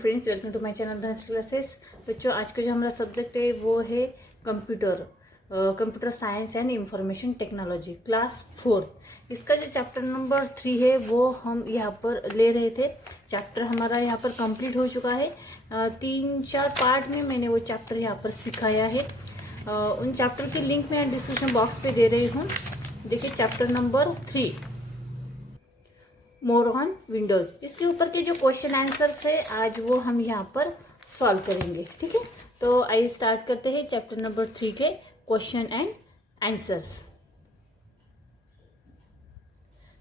Friends, welcome to my channel Dhanashree classes. बच्चों, आज का जो हमारा सब्जेक्ट है वो है computer science and information technology, class 4। इसका जो चैप्टर नंबर 3 है वो हम यहाँ पर ले रहे थे। चैप्टर हमारा यहाँ पर कंप्लीट हो चुका है। 3-4 पार्ट में मैंने वो चैप्टर यहाँ पर सिखाया है। उन चैप्टर की लिंक मैं डिस्क्रिप्शन बॉक्स पे दे रही हूँ। देखिए, chapter number 3 more on Windows, इसके ऊपर के जो क्वेश्चन आंसर्स है आज वो हम यहाँ पर सॉल्व करेंगे। ठीक है, तो आइए स्टार्ट करते हैं चैप्टर नंबर 3 के क्वेश्चन एंड आंसर्स।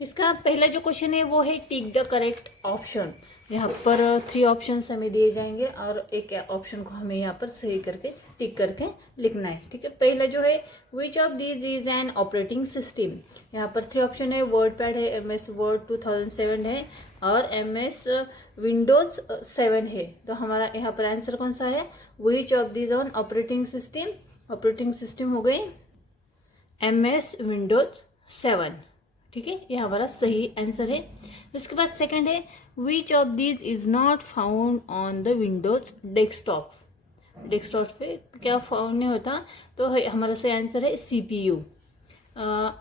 इसका पहला जो क्वेश्चन है वो है टिक द करेक्ट ऑप्शन। यहाँ पर 3 ऑप्शंस हमें दिए जाएंगे और एक ऑप्शन को हमें यहाँ पर सही करके टिक करके लिखना है। ठीक है, पहला जो है which of these is an operating system. यहाँ पर 3 ऑप्शन है, वर्ड पैड है, MS वर्ड 2007 है और MS विंडोज 7 है। तो हमारा यहाँ पर आंसर कौन सा है? Which of these on operating system. Operating system हो गई MS विंडोज 7। ठीक है, ये हमारा सही आंसर है। इसके बाद सेकंड है which of these is not found on the Windows desktop. Desktop पे क्या फाउंड नहीं होता, तो हमारा सही आंसर है CPU।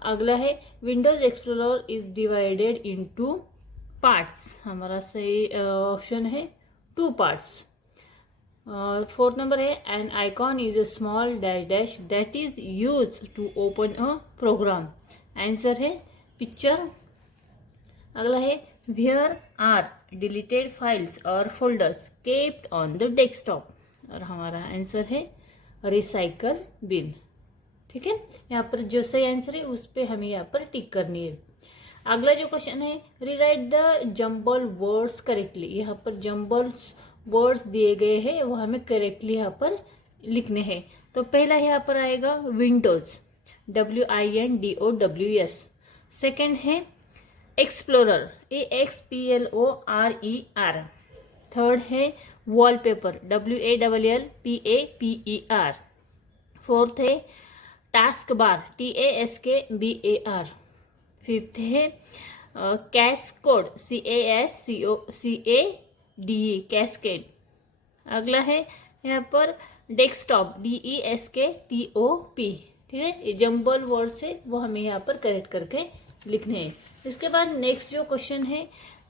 अगला है Windows Explorer is divided into parts. हमारा सही ऑप्शन है 2 पार्ट्स। फोर्थ नंबर है an icon is a small dash dash that is use to open a program. Answer है पिक्चर। अगला है वेयर आर डिलीटेड फाइल्स और folders kept on the desktop, और हमारा आंसर है रिसाइकल बिन। ठीक है, यहाँ पर जो सही आंसर है उस पर हमें यहाँ पर टिक करनी है। अगला जो क्वेश्चन है rewrite the jumble words correctly. यहाँ पर जम्बल वर्ड्स दिए गए हैं वो हमें करेक्टली यहाँ पर लिखने हैं। तो पहला यहाँ पर आएगा विंडोज, WINDOWS। सेकेंड है एक्सप्लोरर, EXPLORER। थर्ड है वॉलपेपर, WALLPAPER। फोर्थ है टास्क बार, TASKBAR। फिफ्थ है कैस्कोड, CASCADE, कैस्केड। अगला है यहाँ पर डेस्कटॉप, DESKTOP। ठीक है, ये जम्बल वर्ड्स है वो हमें यहाँ पर करेक्ट करके लिखने हैं। इसके बाद नेक्स्ट जो क्वेश्चन है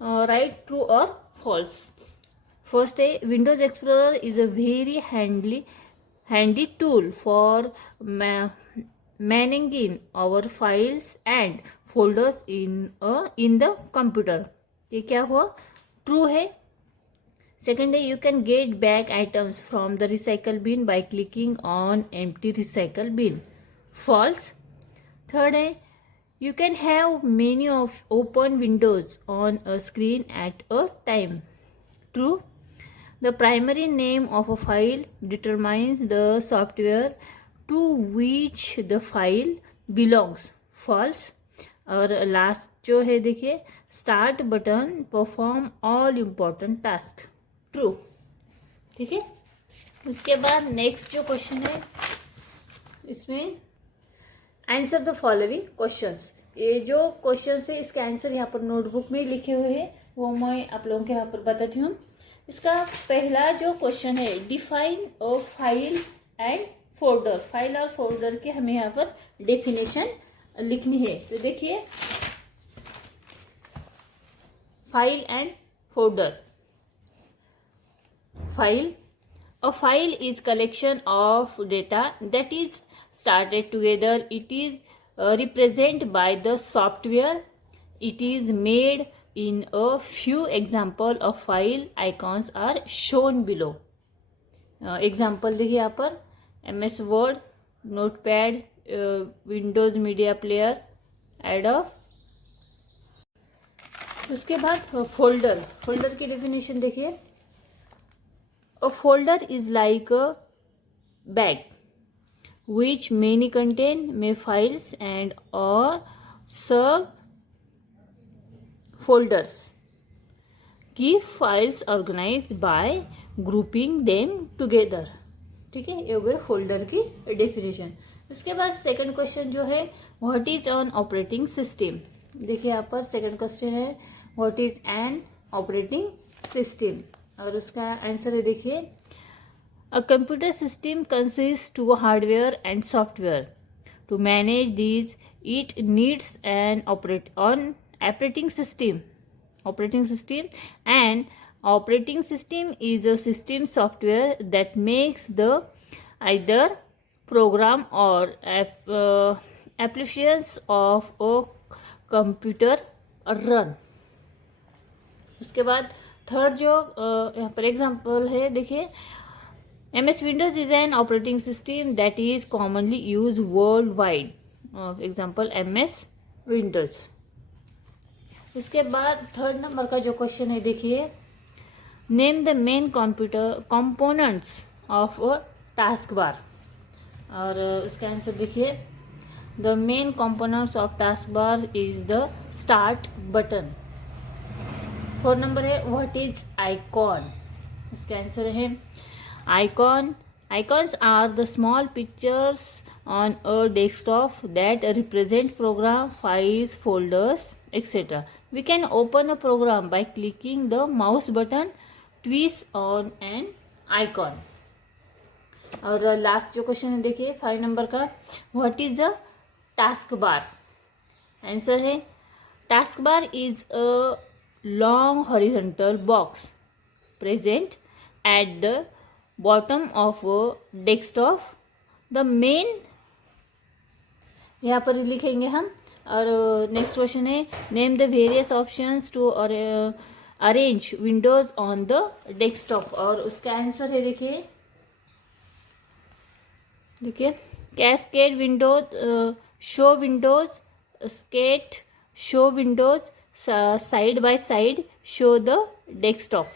राइट ट्रू और फॉल्स। फर्स्ट है Windows Explorer is a very handy tool for managing our files and folders in the computer. ये क्या हुआ? ट्रू है। सेकेंड है you can get back items from the recycle bin by clicking on empty recycle bin. False. Third है you can have many of open windows on a screen at a time. True. The primary name of a file determines the software to which the file belongs. False. और last जो है देखिए start button perform all important task. True. ठीक है, उसके बाद next जो question है इसमें आंसर द फॉलोइंग क्वेश्चंस। ये जो क्वेश्चंस है इसके आंसर यहाँ पर नोटबुक में लिखे हुए हैं वो मैं आप लोगों के यहाँ पर बताती हूँ। इसका पहला जो क्वेश्चन है define a file and folder. File और फोल्डर के हमें यहाँ पर डेफिनेशन लिखनी है। तो देखिए file and folder. File, a file is collection of data that is started together. It is represented by the software. It is made in a few example of file icons are shown below. Example देखिए यहाँ पर MS Word, Notepad, Windows Media Player, Adobe। उसके बाद folder. Folder की definition देखिए A folder is like a bag which many contain may files and or sub folders. Keep files organized by grouping them together. ठीक है, ये हो गई folder की डेफिनेशन। उसके बाद सेकंड क्वेश्चन जो है what is on operating system. देखिए यहाँ पर सेकंड क्वेश्चन है what is an operating system. और उसका आंसर है देखिए, a computer system consist to hardware and software. To manage these it needs an operating system, and operating system is a system software that makes the either program or applications of a computer run. उसके बाद third जो यहाँ पर example है देखिए, MS Windows is an operating system that is commonly used worldwide. Example MS Windows. इसके बाद third number का जो क्वेश्चन है देखिए, name the main computer components of a task बार. और उसका आंसर देखिए, the main components of task bar is the start button. Fourth number है व्हाट इज आइकॉन. इसका आंसर है icons are the small pictures on a desktop that represent program files, folders, etc. We can open a program by clicking the mouse button twice on an icon. और last जो question है देखिए 5 number का, what is a task bar. Answer है task bar is a long horizontal box present at the bottom of desktop. The main यहाँ पर लिखेंगे हम. और नेक्स्ट क्वेश्चन है, name the various options to arrange windows on the desktop. और उसका answer है देखिए cascade windows, show windows, stacked, show windows, side by side, show the desktop.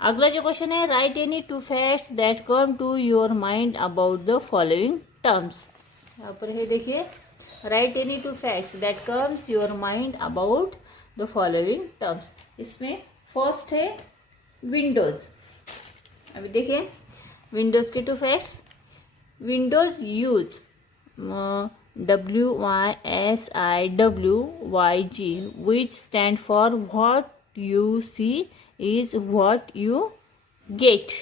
अगला जो क्वेश्चन है, write any two facts that come to your mind about the following terms. यहाँ पर है देखिए, write any two facts that comes your mind about the following terms. इसमें first है Windows. अभी देखिए विंडोज के two facts. Windows use WYSIWYG which stand for what you see is what you get.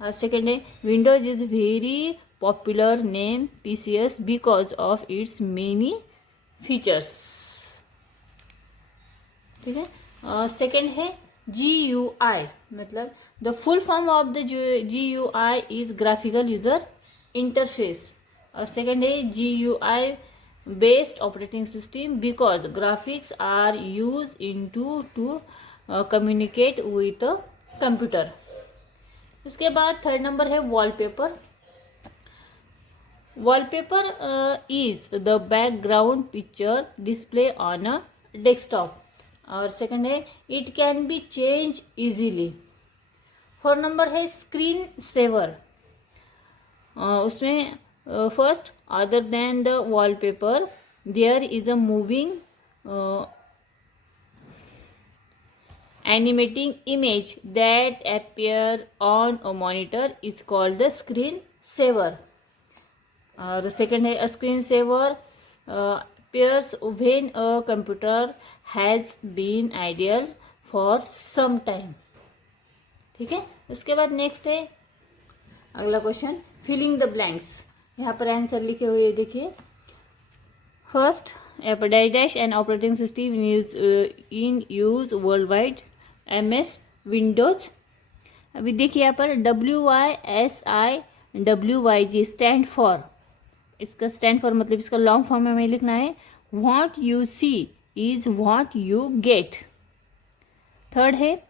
Second है, Windows is very popular name PCS because of its many features. ठीक है. Second है GUI, मतलब the full form of the GUI is graphical user interface. और second है GUI based operating system because graphics are use in to communicate with computer. इसके बाद third number है wallpaper. Wallpaper is the background picture display on a desktop. और second है it can be change easily. Fourth number है screen saver. उसमें first, other than the wallpaper there is a moving animating image that appear on a monitor is called the screen saver. The second है a screen saver appears when a computer has been idle for some time. ठीक है. उसके बाद next है अगला question, filling the blanks. यहाँ पर answer लिखे हुए देखिए. First, dash an operating system in use world wide MS windows. अभी देखिए यहाँ पर WYSIWYG स्टैंड फॉर. इसका स्टैंड फॉर मतलब इसका लॉन्ग फॉर्म में हमें लिखना है what you see is what you get. Third है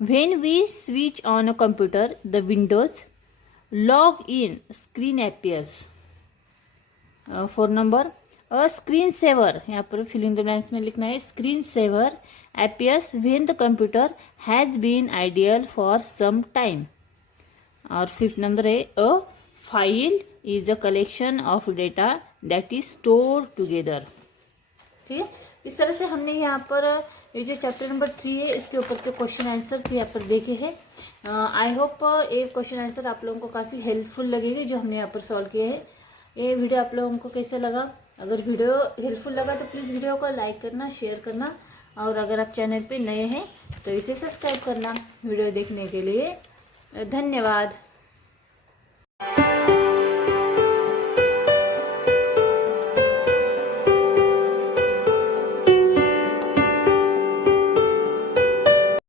when we switch on a computer the windows log in screen appears. Four number a screen saver. यहाँ पर फिलिंग द ब्लैंक्स में लिखना है screen saver appears when the computer has been idle for some time. और fifth number है a file is a collection of data that is stored together. ठीक है. इस तरह से हमने यहाँ पर ये जो चैप्टर नंबर 3 है इसके ऊपर के क्वेश्चन आंसर यहाँ पर देखे हैं. आई होप ये क्वेश्चन आंसर आप लोगों को काफ़ी हेल्पफुल लगेगी जो हमने यहाँ पर सॉल्व किए हैं. ये वीडियो आप लोगों को कैसे लगा? अगर वीडियो हेल्पफुल लगा तो प्लीज़ वीडियो को लाइक करना, शेयर करना और अगर आप चैनल पे नए हैं तो इसे सब्सक्राइब करना। वीडियो देखने के लिए धन्यवाद।